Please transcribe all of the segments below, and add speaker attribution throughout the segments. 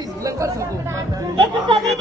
Speaker 1: Please लवकर सांगतो.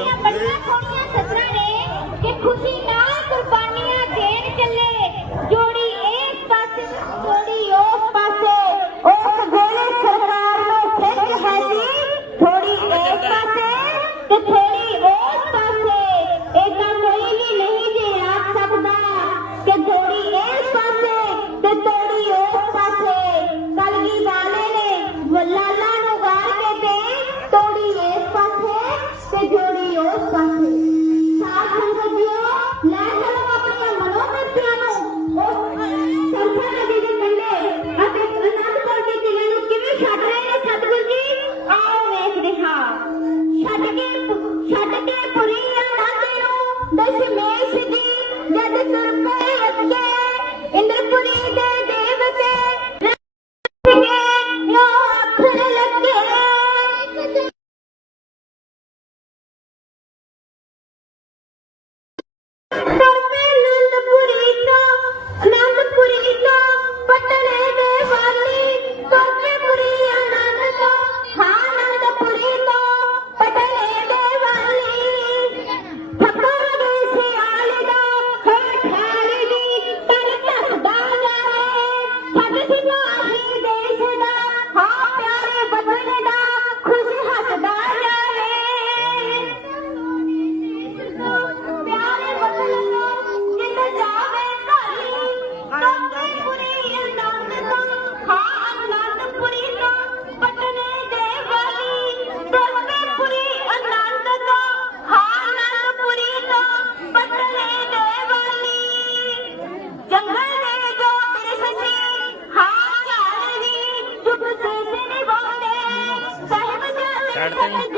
Speaker 1: चढ़ते हैं।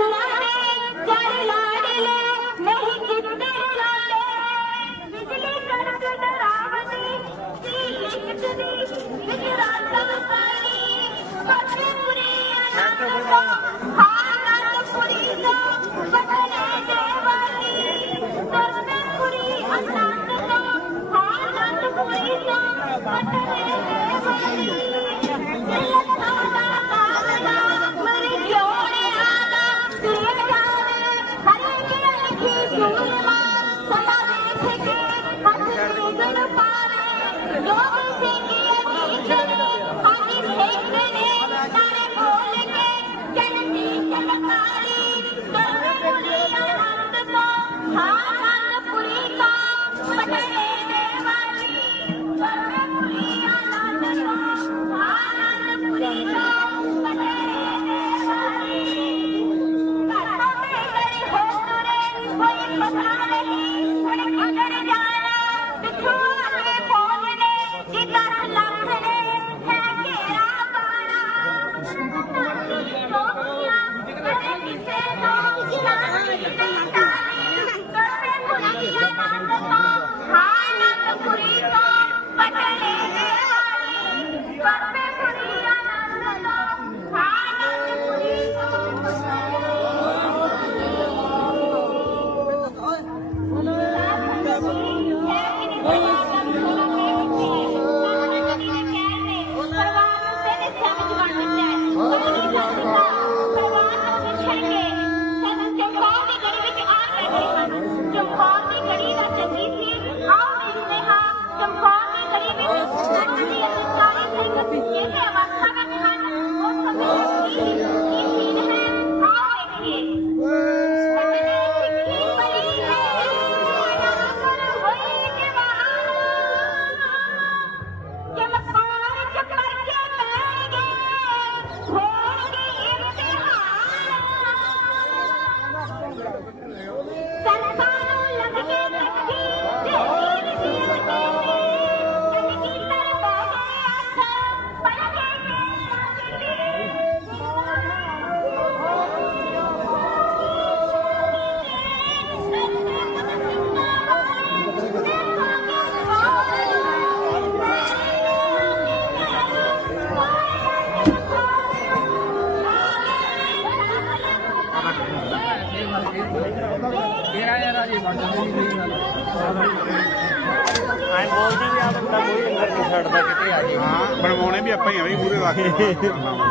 Speaker 1: ਤਾਂ ਕੋਈ ਅੰਦਰ ਨਹੀਂ
Speaker 2: ਛੱਡਦਾ ਕਿਤੇ ਆ ਕੇ
Speaker 3: ਹਾਂ ਬਣਵਾਉਣੇ ਵੀ ਆਪਾਂ ਹੀ ਆ ਵੀ ਪੂਰੇ ਲਾ ਕੇ
Speaker 1: ਕਰਨਾ ਵਾ।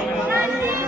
Speaker 1: Thank you.